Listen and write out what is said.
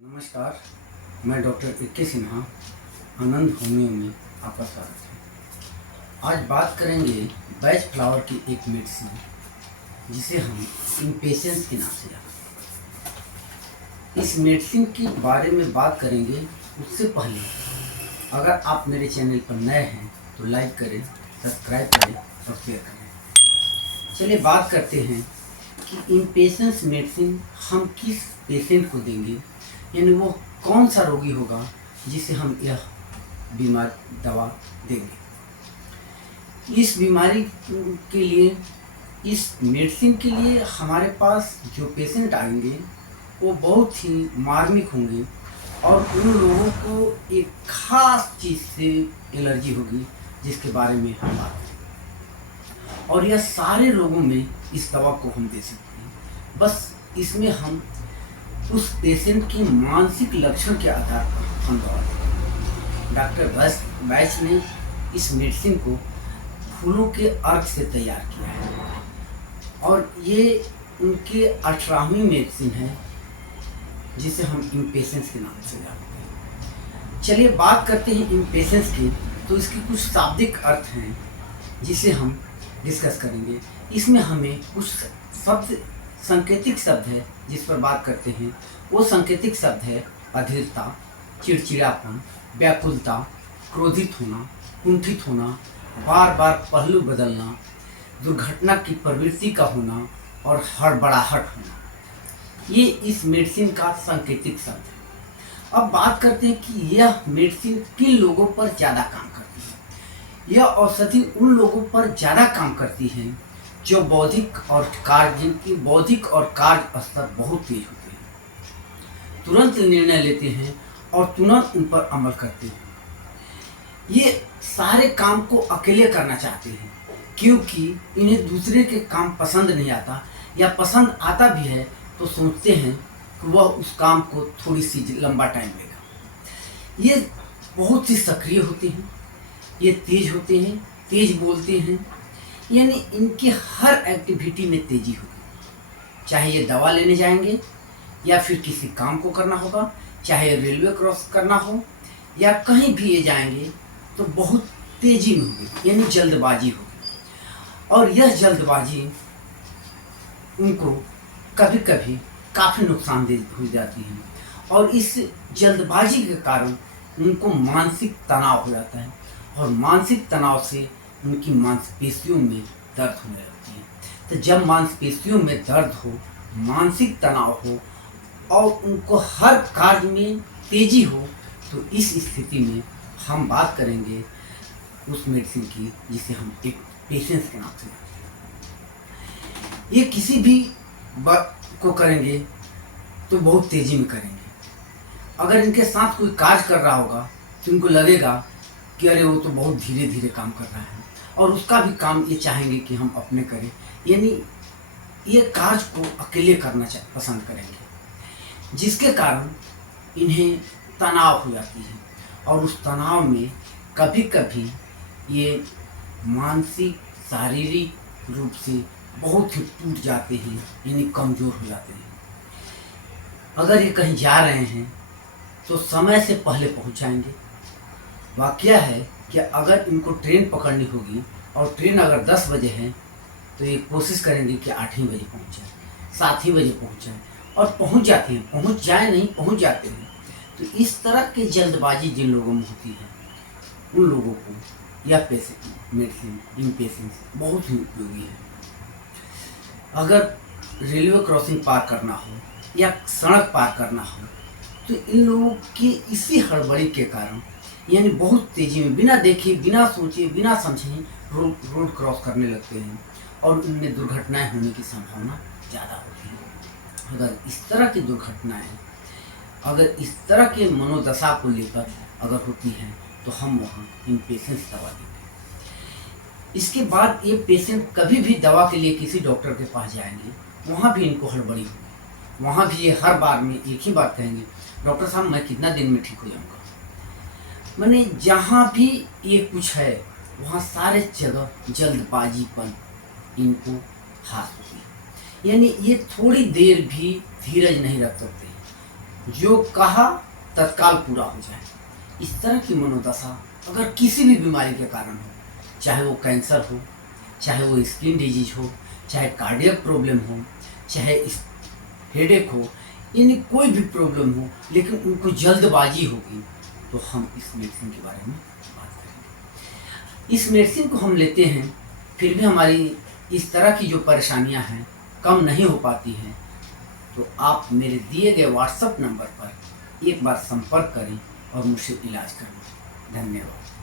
नमस्कार, मैं doctor A K. Sinha आनंद homeo में आपका स्वागत है। आज बात करेंगे बैच फ्लावर की एक मेडिसिन जिसे हम इम्पेशेंस के नाम से जानते हैं। इस मेडिसिन के बारे में बात करेंगे उससे पहले अगर आप मेरे चैनल पर नए हैं तो लाइक करें, सब्सक्राइब करें और शेयर करें। चलिए बात करते हैं कि इम्पेशेंस मेडिसिन हम किस पेशेंट को देंगे, यानी वो कौन सा रोगी होगा जिसे हम यह बीमार दवा देंगे। इस बीमारी के लिए, इस मेडिसिन के लिए हमारे पास जो पेशेंट आएंगे वो बहुत ही मार्मिक होंगे और उन लोगों को एक खास चीज़ से एलर्जी होगी जिसके बारे में हम बात करेंगे। और यह सारे लोगों में इस दवा को हम दे सकते हैं, बस इसमें हम उस पेशेंट की मानसिक लक्षण के आधार पर हम दवा देंगे। डॉक्टर बैच ने इस मेडिसिन को फूलों के अर्क से तैयार किया है और ये उनके 18वीं मेडिसिन है जिसे हम इम्पेशेंस के नाम से जानते हैं। चलिए बात करते हैं इम्पेशेंस की। तो इसके कुछ शाब्दिक अर्थ हैं जिसे हम डिस्कस करेंगे। इसमें हमें कुछ शब्द, सांकेतिक शब्द है जिस पर बात करते हैं। वो सांकेतिक शब्द है अधीरता, चिड़चिड़ापन, व्याकुलता, क्रोधित होना, कुंठित होना, बार बार पहलू बदलना, दुर्घटना की प्रवृत्ति का होना और हड़बड़ाहट होना। ये इस मेडिसिन का सांकेतिक शब्द है। अब बात करते हैं कि यह मेडिसिन किन लोगों पर ज़्यादा काम करती है। यह औषधि उन लोगों पर ज़्यादा काम करती है जो जिनकी बौद्धिक और कार्य स्तर बहुत तेज होते हैं, तुरंत निर्णय लेते हैं और तुरंत उन पर अमल करते हैं। ये सारे काम को अकेले करना चाहते हैं क्योंकि इन्हें दूसरे के काम पसंद नहीं आता, या पसंद आता भी है तो सोचते हैं कि वह उस काम को थोड़ी सी लंबा टाइम लेगा। ये बहुत ही सक्रिय होते हैं, ये तेज होते हैं, तेज बोलते हैं, यानी इनकी हर एक्टिविटी में तेजी होगी। चाहे ये दवा लेने जाएंगे या फिर किसी काम को करना होगा, चाहे रेलवे क्रॉस करना हो या कहीं भी ये जाएंगे तो बहुत तेजी में होगी, यानी जल्दबाजी होगी। और यह जल्दबाजी उनको कभी कभी काफ़ी नुकसानदेह हो जाती है और इस जल्दबाजी के कारण उनको मानसिक तनाव हो जाता है और मानसिक तनाव से उनकी मांसपेशियों में दर्द होने लगती है। तो जब मांसपेशियों में दर्द हो, मानसिक तनाव हो और उनको हर कार्य में तेजी हो, तो इस स्थिति में हम बात करेंगे उस मेडिसिन की जिसे हम एक पेशेंस के नाम से जानते हैं। ये किसी भी बात को करेंगे तो बहुत तेजी में करेंगे। अगर इनके साथ कोई कार्य कर रहा होगा तो इनको लगेगा कि अरे वो तो बहुत धीरे धीरे काम कर रहा है, और उसका भी काम ये चाहेंगे कि हम अपने करें, यानी ये कार्य को अकेले करना पसंद करेंगे, जिसके कारण इन्हें तनाव हो जाती है और उस तनाव में कभी कभी ये मानसिक, शारीरिक रूप से बहुत ही टूट जाते हैं, यानी कमज़ोर हो जाते हैं। अगर ये कहीं जा रहे हैं तो समय से पहले पहुंच जाएंगे। वाकया है कि अगर इनको ट्रेन पकड़नी होगी और ट्रेन अगर 10 बजे है तो ये कोशिश करेंगे कि 8 ही बजे पहुँच जाए, 7 ही बजे पहुँच जाए, और पहुँच जाते हैं, पहुँच जाए नहीं, पहुँच जाते हैं। तो इस तरह की जल्दबाजी जिन लोगों में होती है उन लोगों को यह मेडिसिन इम्पेशेंस बहुत ही उपयोगी है। अगर रेलवे क्रॉसिंग पार करना हो या सड़क पार करना हो तो इन लोगों की इसी हड़बड़ी के कारण, यानी बहुत तेज़ी में बिना देखे, बिना सोचे, बिना समझे रोड क्रॉस करने लगते हैं और उनमें दुर्घटनाएं होने की संभावना ज़्यादा होती है। अगर इस तरह की दुर्घटनाएं, अगर इस तरह के मनोदशा को लेकर अगर होती हैं तो हम वहाँ इम्पेशेंस दवा देंगे। इसके बाद ये पेशेंट कभी भी दवा के लिए किसी डॉक्टर के पास जाएंगे, वहाँ भी इनको हड़बड़ी होगी, वहाँ भी ये हर बार में एक ही बात कहेंगे, डॉक्टर साहब मैं कितना दिन में ठीक हो जाऊँगा। मैंने जहाँ भी ये कुछ है वहाँ सारे जगह जल्दबाजीपन इनको हाथ होती है, यानी ये थोड़ी देर भी धीरज नहीं रख सकते। जो कहा तत्काल पूरा हो जाए। इस तरह की मनोदशा अगर किसी भी बीमारी के कारण हो, चाहे वो कैंसर हो, चाहे वो स्किन डिजीज हो, चाहे कार्डियक प्रॉब्लम हो, चाहे हेडेक हो, यानी कोई भी प्रॉब्लम हो, लेकिन उनको जल्दबाजी होगी, तो हम इस मेडिसिन के बारे में बात करेंगे। इस मेडिसिन को हम लेते हैं, फिर भी हमारी इस तरह की जो परेशानियां हैं कम नहीं हो पाती हैं, तो आप मेरे दिए गए व्हाट्सएप नंबर पर एक बार संपर्क करें और मुझसे इलाज करें। धन्यवाद।